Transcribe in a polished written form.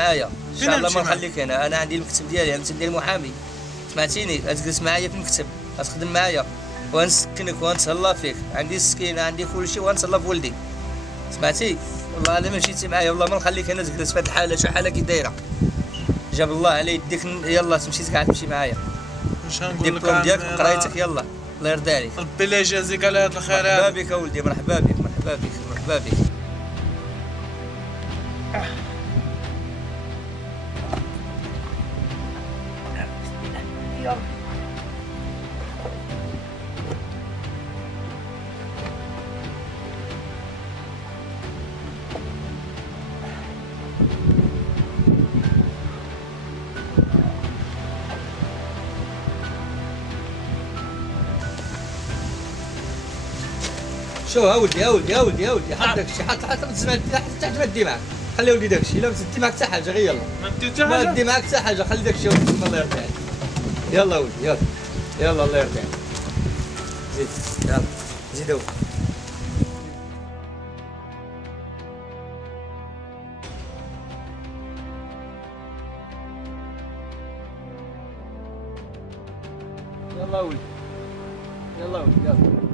معايا ان شاء الله ما نخليك هنا. انا عندي المكتب ديالي، انا ديال المحامي، سمعتيني؟ غتجلس معايا في المكتب، غتخدم معايا ونسكنك ونتهلا فيك، عندي السكينه عندي كلشي ونتهلا في ولدي، سمعتي؟ والله الا ما مشيتي معايا والله ما نخليك هنا تجلس في هذه الحاله. شو حالك كي دايره؟ جاب الله على يديك، يلا تمشي كاع تمشي معايا. واش غنقول لك الدبلوم ديالك وقرايتك، يلا الله يرضي عليك. ربي لا يجازيك على هاد الخير. مرحبا بك اولدي، مرحبا بك مرحبا بك مرحبا بك. شو ها ولدي حط داكشي، حط تسمع تحت ما دي معاك، خلي ولدي داكشي، الا ما تدي معاك حتى حاجه غير يلا. ما دير حتى ما حاجه. دي معاك حتى حاجه، خلي داكشي ولدي الله يرضي عليك. يلا ولدي يلا يلا الله يرضي عليك. زيد يلا زيد ولدي. يلا ولدي يلا ولدي يلا.